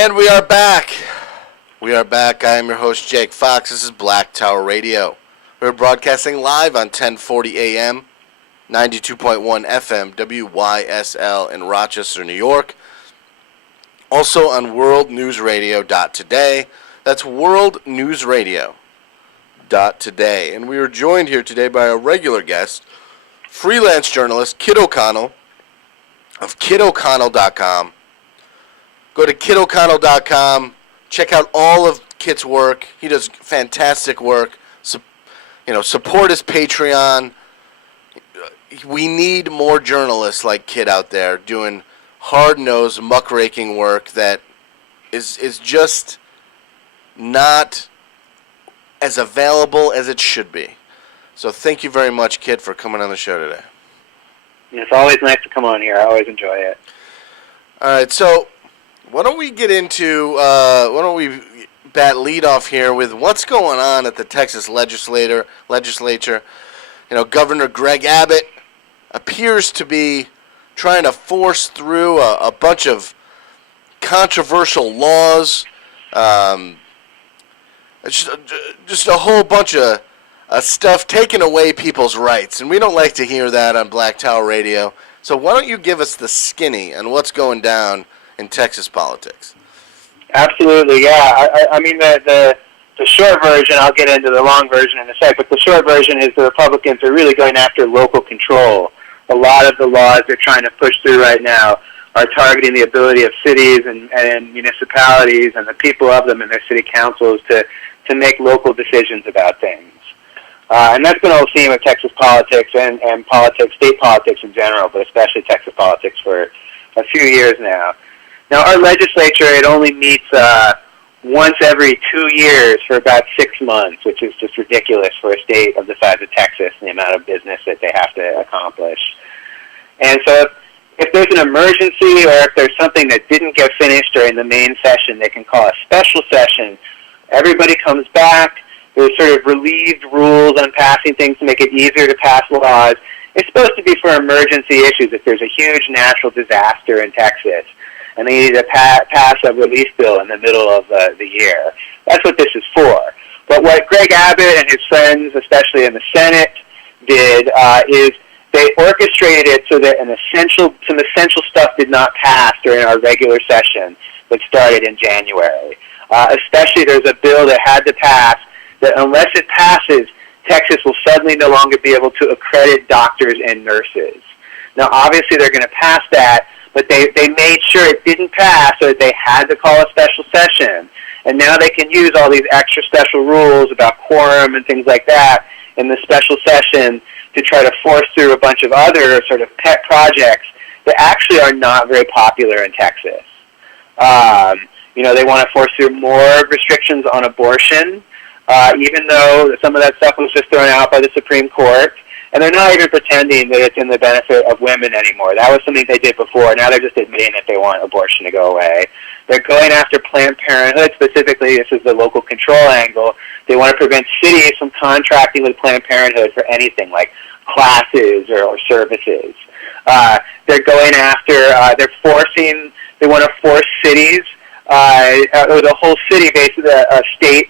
And we are back. We are back. I am your host, Jake Fox. This is Black Tower Radio. We're broadcasting live on 1040 AM, 92.1 FM, WYSL in Rochester, New York. Also on worldnewsradio.today. That's worldnewsradio.today. And we are joined here today by a regular guest, freelance journalist Kit O'Connell of kitoconnell.com. Go to kitoconnell.com. Check out all of Kit's work. He does fantastic work. Support his Patreon. We need more journalists like Kit out there doing hard-nosed, muckraking work that is just not as available as it should be. So thank you very much, Kit, for coming on the show today. It's always nice to come on here. I always enjoy it. All right, so why don't we get into, lead off here with what's going on at the Texas Legislature. Governor Greg Abbott appears to be trying to force through a bunch of controversial laws, just a whole bunch of stuff taking away people's rights. And we don't like to hear that on Black Tower Radio. So why don't you give us the skinny on what's going down in Texas politics? Absolutely, yeah. I mean, the short version, I'll get into the long version in a sec, but the short version is the Republicans are really going after local control. A lot of the laws they're trying to push through right now are targeting the ability of cities and municipalities and the people of them and their city councils to make local decisions about things. And that's been a whole theme of Texas politics and politics, state politics in general, but especially Texas politics for a few years now. Now, our legislature, it only meets once every 2 years for about 6 months, which is just ridiculous for a state of the size of Texas and the amount of business that they have to accomplish. And so if there's an emergency or if there's something that didn't get finished during the main session, they can call a special session. Everybody comes back. There's sort of relieved rules on passing things to make it easier to pass laws. It's supposed to be for emergency issues if there's a huge natural disaster in Texas and they need to pass a relief bill in the middle of the year. That's what this is for. But what Greg Abbott and his friends, especially in the Senate, did is they orchestrated it so that some essential stuff did not pass during our regular session that started in January. Especially there's a bill that had to pass that unless it passes, Texas will suddenly no longer be able to accredit doctors and nurses. Now, obviously, they're going to pass that, but they made sure it didn't pass, so that they had to call a special session. And now they can use all these extra special rules about quorum and things like that in the special session to try to force through a bunch of other sort of pet projects that actually are not very popular in Texas. They want to force through more restrictions on abortion, even though some of that stuff was just thrown out by the Supreme Court. And they're not even pretending that it's in the benefit of women anymore. That was something they did before. Now they're just admitting that they want abortion to go away. They're going after Planned Parenthood. Specifically, this is the local control angle. They want to prevent cities from contracting with Planned Parenthood for anything like classes or services. They're going after, they want to force cities, or the whole city, basically a state,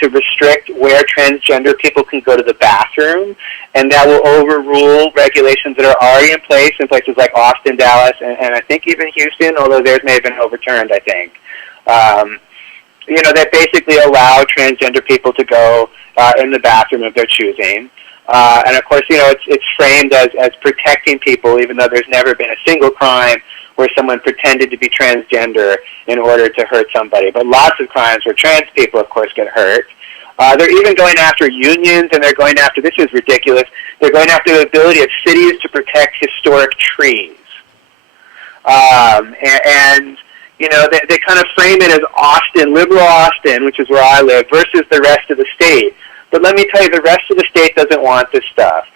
to restrict where transgender people can go to the bathroom, and that will overrule regulations that are already in place in places like Austin, Dallas, and I think even Houston, although theirs may have been overturned, I think. That basically allow transgender people to go in the bathroom of their choosing. And of course, it's framed as protecting people, even though there's never been a single crime where someone pretended to be transgender in order to hurt somebody. But lots of crimes where trans people, of course, get hurt. They're even going after unions, and they're going after, this is ridiculous, they're going after the ability of cities to protect historic trees. They kind of frame it as Austin, liberal Austin, which is where I live, versus the rest of the state. But let me tell you, the rest of the state doesn't want this stuff.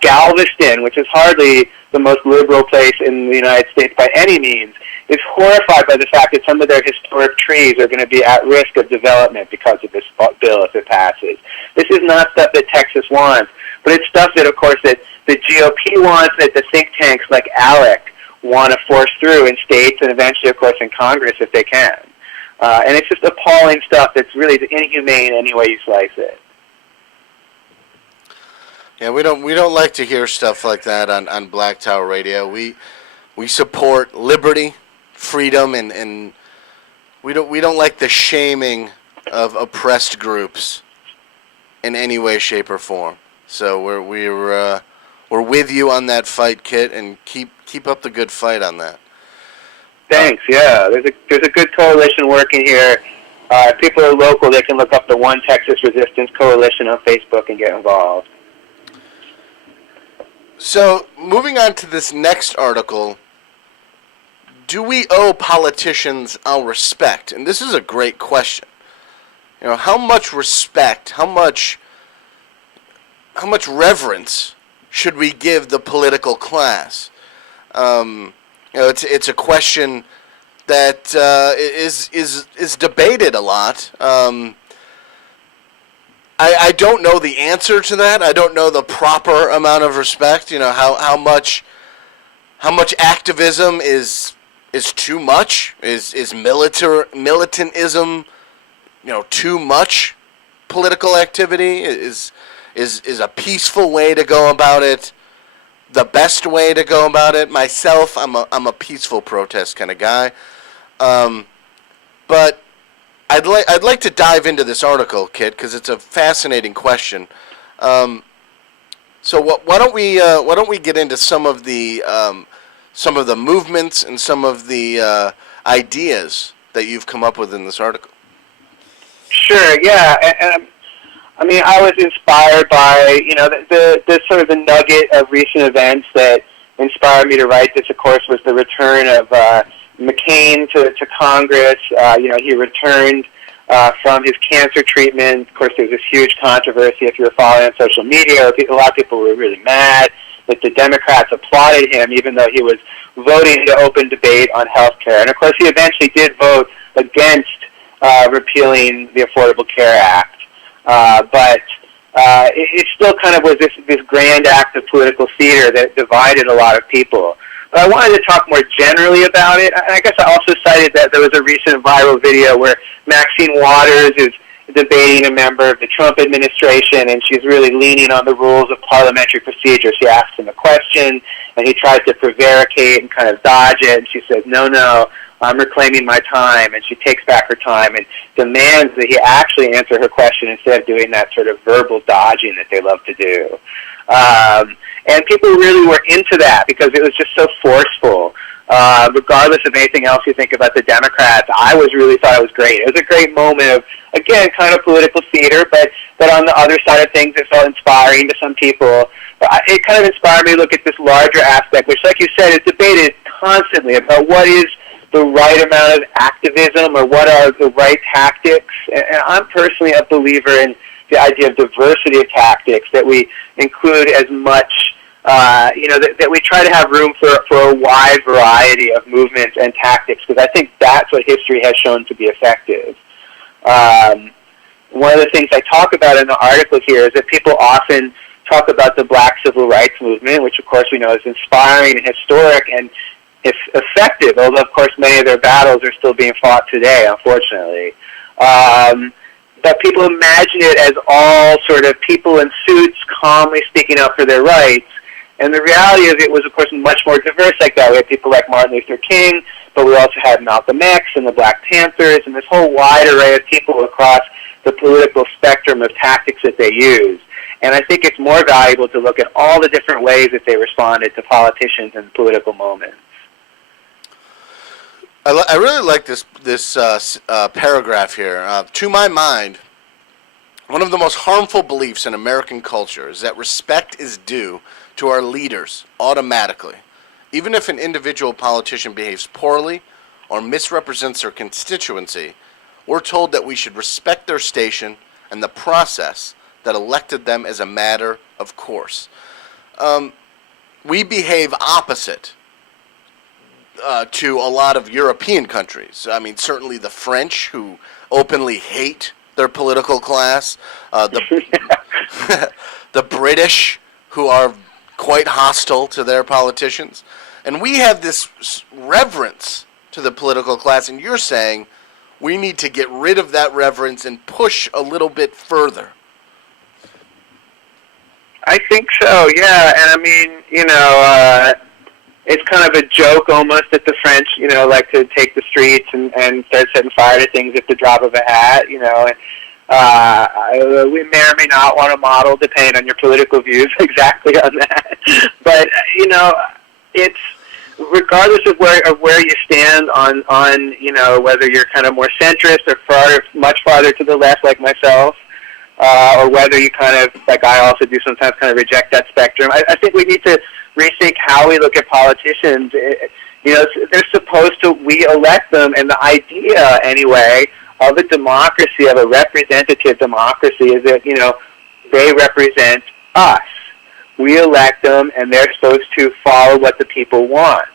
Galveston, which is hardly the most liberal place in the United States by any means, is horrified by the fact that some of their historic trees are going to be at risk of development because of this bill if it passes. This is not stuff that Texas wants, but it's stuff that, of course, that the GOP wants, that the think tanks like ALEC want to force through in states and eventually, of course, in Congress if they can. And it's just appalling stuff that's really inhumane any way you slice it. Yeah, we don't like to hear stuff like that on Black Tower Radio. We support liberty, freedom, and we don't like the shaming of oppressed groups in any way, shape, or form. So we're with you on that fight, Kit, and keep up the good fight on that. Thanks. Yeah, there's a good coalition working here. If people are local, they can look up the One Texas Resistance Coalition on Facebook and get involved. So, moving on to this next article, do we owe politicians our respect? And this is a great question. You know, how much respect, how much reverence should we give the political class? You know, it's a question that is debated a lot. I don't know the answer to that. I don't know the proper amount of respect. You know, how much activism is too much? Is militantism, you know, too much political activity? Is a peaceful way to go about it the best way to go about it? Myself, I'm a peaceful protest kind of guy. But I'd like to dive into this article, Kit, because it's a fascinating question. So why don't we get into some of the movements and some of the ideas that you've come up with in this article? Sure. Yeah. And I mean, I was inspired by, you know, the sort of the nugget of recent events that inspired me to write this, of course, was the return of McCain to Congress. You know, he returned from his cancer treatment. Of course, there was this huge controversy if you were following on social media. A lot of people were really mad that the Democrats applauded him, even though he was voting to open debate on health care. And, of course, he eventually did vote against repealing the Affordable Care Act. But it still kind of was this grand act of political theater that divided a lot of people. But I wanted to talk more generally about it. I guess I also cited that there was a recent viral video where Maxine Waters is debating a member of the Trump administration, and she's really leaning on the rules of parliamentary procedure. She asks him a question, and he tries to prevaricate and kind of dodge it, and she says, no, I'm reclaiming my time, and she takes back her time and demands that he actually answer her question instead of doing that sort of verbal dodging that they love to do. And people really were into that because it was just so forceful. Regardless of anything else you think about the Democrats, I really thought it was great. It was a great moment of, again, kind of political theater, but on the other side of things, it felt inspiring to some people. It kind of inspired me to look at this larger aspect, which, like you said, is debated constantly about what is the right amount of activism or what are the right tactics. And I'm personally a believer in the idea of diversity of tactics, that we include as much, that we try to have room for a wide variety of movements and tactics, because I think that's what history has shown to be effective. One of the things I talk about in the article here is that people often talk about the Black Civil Rights Movement, which of course we know is inspiring and historic and it's effective, although of course many of their battles are still being fought today, unfortunately. But people imagine it as all sort of people in suits calmly speaking up for their rights. And the reality is it was, of course, much more diverse like that. We had people like Martin Luther King, but we also had Malcolm X and the Black Panthers and this whole wide array of people across the political spectrum of tactics that they used. And I think it's more valuable to look at all the different ways that they responded to politicians and political moments. I really like this paragraph here. To my mind, one of the most harmful beliefs in American culture is that respect is due to our leaders automatically. Even if an individual politician behaves poorly or misrepresents their constituency, we're told that we should respect their station and the process that elected them as a matter of course. We behave opposite to a lot of European countries. I mean, certainly the French, who openly hate their political class, the British, who are quite hostile to their politicians. And we have this reverence to the political class, and you're saying we need to get rid of that reverence and push a little bit further. I think so, yeah. And I mean, it's kind of a joke almost that the French, like to take the streets and start setting fire to things at the drop of a hat, And we may or may not want to model, depending on your political views, exactly on that. But, it's regardless of where you stand on whether you're kind of more centrist or much farther to the left like myself, or whether you kind of, like I also do sometimes, kind of reject that spectrum. I think we need to rethink how we look at politicians. They're supposed to, we elect them, and the idea, anyway, of a democracy, of a representative democracy, is that, they represent us. We elect them, and they're supposed to follow what the people want.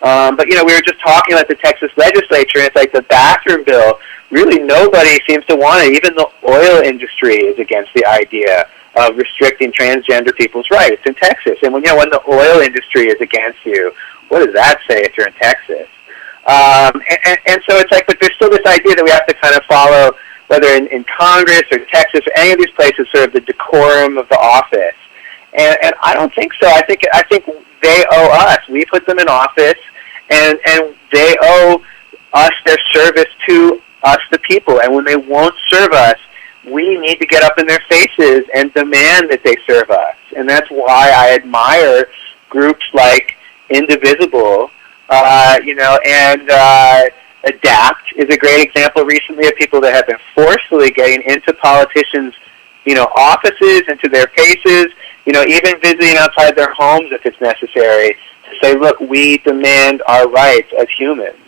But, we were just talking about the Texas legislature, and it's like the bathroom bill. Really, nobody seems to want it. Even the oil industry is against the idea of restricting transgender people's rights in Texas. And when the oil industry is against you, what does that say if you're in Texas? And so it's like, but there's still this idea that we have to kind of follow, whether in Congress or Texas or any of these places, sort of the decorum of the office. And I don't think so. I think they owe us. We put them in office, and they owe us their service to us, the people. And when they won't serve us, we need to get up in their faces and demand that they serve us. And that's why I admire groups like Indivisible, and Adapt is a great example recently of people that have been forcefully getting into politicians' offices, into their faces, even visiting outside their homes if it's necessary, to say, look, we demand our rights as humans.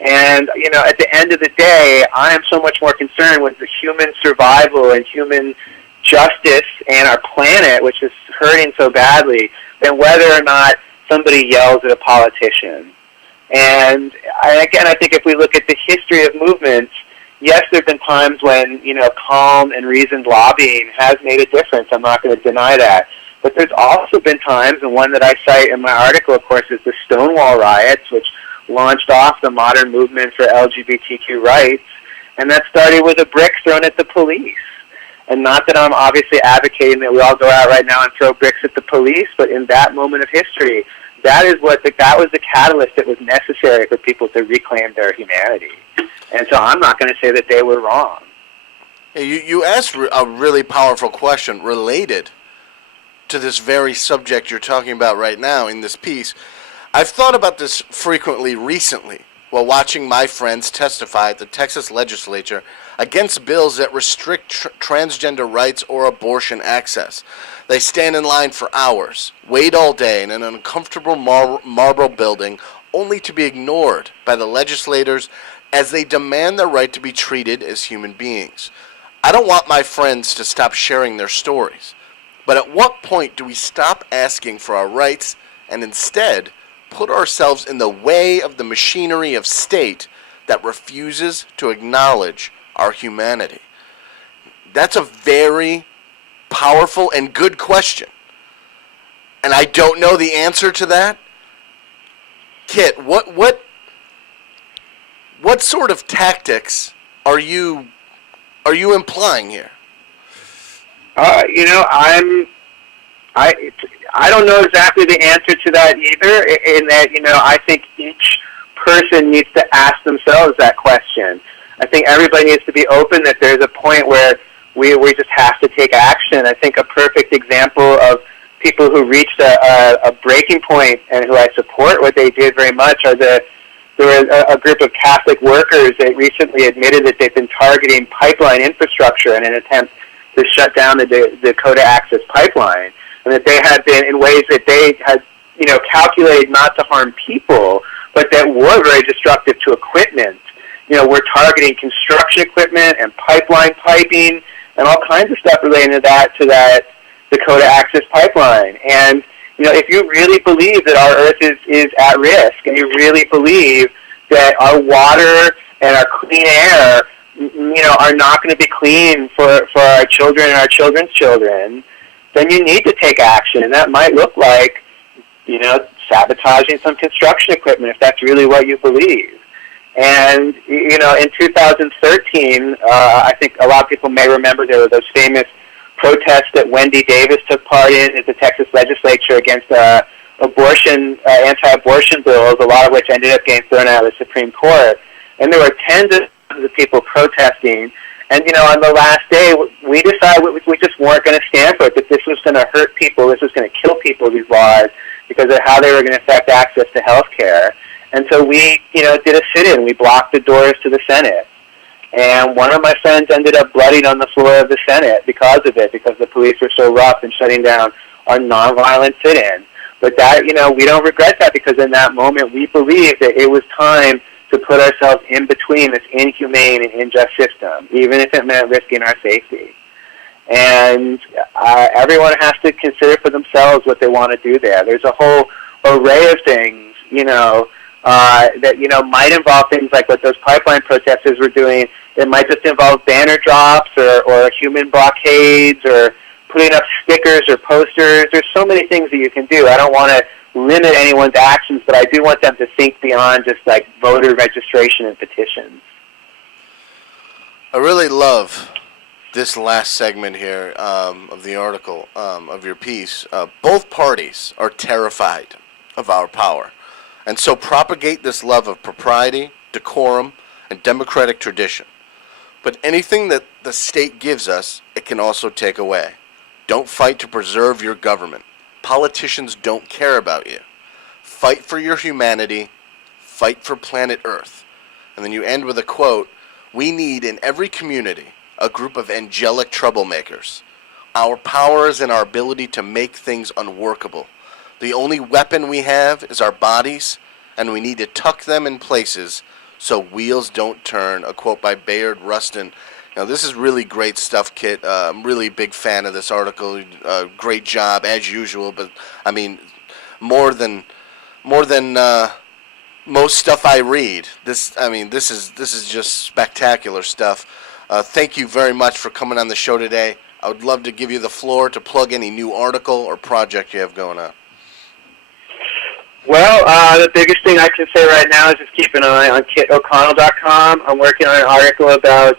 And, at the end of the day, I am so much more concerned with the human survival and human justice and our planet, which is hurting so badly, than whether or not somebody yells at a politician. And, again, I think if we look at the history of movements, yes, there have been times when, calm and reasoned lobbying has made a difference. I'm not going to deny that. But there's also been times, and one that I cite in my article, of course, is the Stonewall riots, which launched off the modern movement for LGBTQ rights, and that started with a brick thrown at the police. And not that I'm obviously advocating that we all go out right now and throw bricks at the police, but in that moment of history, that was the catalyst that was necessary for people to reclaim their humanity. And so I'm not going to say that they were wrong. You asked a really powerful question related to this very subject you're talking about right now in this piece. I've thought about this frequently recently while watching my friends testify at the Texas Legislature against bills that restrict transgender rights or abortion access. They stand in line for hours, wait all day in an uncomfortable marble building, only to be ignored by the legislators as they demand their right to be treated as human beings. I don't want my friends to stop sharing their stories, but at what point do we stop asking for our rights and instead put ourselves in the way of the machinery of state that refuses to acknowledge our humanity? That's a very powerful and good question. And I don't know the answer to that. Kit, what sort of tactics are you implying here? I don't know exactly the answer to that either, in that, I think each person needs to ask themselves that question. I think everybody needs to be open that there's a point where we just have to take action. I think a perfect example of people who reached a breaking point and who I support what they did very much are there was a group of Catholic workers that recently admitted that they've been targeting pipeline infrastructure in an attempt to shut down the Dakota Access Pipeline, and that they had been in ways that they had, calculated not to harm people, but that were very destructive to equipment. We're targeting construction equipment and pipeline piping and all kinds of stuff related to that Dakota Access Pipeline. And, if you really believe that our Earth is at risk, and you really believe that our water and our clean air, are not going to be clean for our children and our children's children, then you need to take action. And that might look like, sabotaging some construction equipment if that's really what you believe. And, you know, in 2013, I think a lot of people may remember there were those famous protests that Wendy Davis took part in at the Texas Legislature against anti-abortion bills, a lot of which ended up getting thrown out of the Supreme Court. And there were tens of thousands of people protesting. And, you know, on the last day, we decided we just weren't going to stand for it, that this was going to hurt people, this was going to kill people, these laws, because of how they were going to affect access to health care. And so we, you know, did a sit-in. We blocked the doors to the Senate. And one of my friends ended up bloodied on the floor of the Senate because of it, because the police were so rough in shutting down our nonviolent sit-in. But that, you know, we don't regret that, because in that moment we believed that it was time to put ourselves in between this inhumane and unjust system, even if it meant risking our safety. And everyone has to consider for themselves what they want to do there. There's a whole array of things, you know, that, you know, might involve things like what those pipeline protesters were doing. It might just involve banner drops or human blockades or putting up stickers or posters. There's so many things that you can do. I don't want to limit anyone's actions, but I do want them to think beyond just like voter registration and petitions. I really love this last segment here of the article, of your piece. Both parties are terrified of our power, and so propagate this love of propriety, decorum, and democratic tradition. But anything that the state gives us, it can also take away. Don't fight to preserve your government. Politicians don't care about you. Fight for your humanity. Fight for planet Earth. And then you end with a quote, "We need in every community a group of angelic troublemakers. Our power is in our ability to make things unworkable. The only weapon we have is our bodies, and we need to tuck them in places so wheels don't turn." A quote by Bayard Rustin. Now, this is really great stuff, Kit. I'm really a big fan of this article. Great job, as usual. But, I mean, more than most stuff I read. This is just spectacular stuff. Thank you very much for coming on the show today. I would love to give you the floor to plug any new article or project you have going on. Well, the biggest thing I can say right now is just keep an eye on kitoconnell.com. I'm working on an article about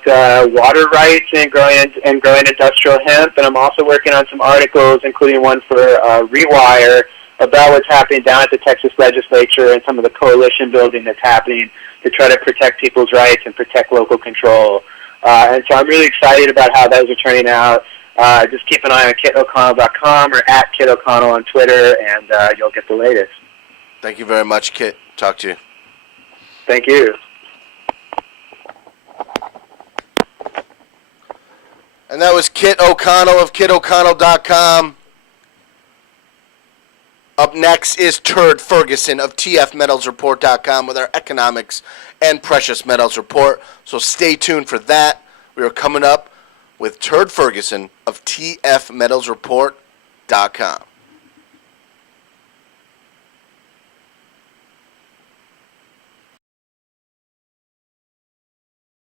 water rights and growing industrial hemp, and I'm also working on some articles, including one for Rewire, about what's happening down at the Texas Legislature and some of the coalition building that's happening to try to protect people's rights and protect local control. And so I'm really excited about how those are turning out. Just keep an eye on kitoconnell.com or at kitoconnell on Twitter, and you'll get the latest. Thank you very much, Kit. Talk to you. Thank you. And that was Kit O'Connell of kitoconnell.com. Up next is Turd Ferguson of tfmetalsreport.com with our economics and precious metals report. So stay tuned for that. We are coming up with Turd Ferguson of tfmetalsreport.com.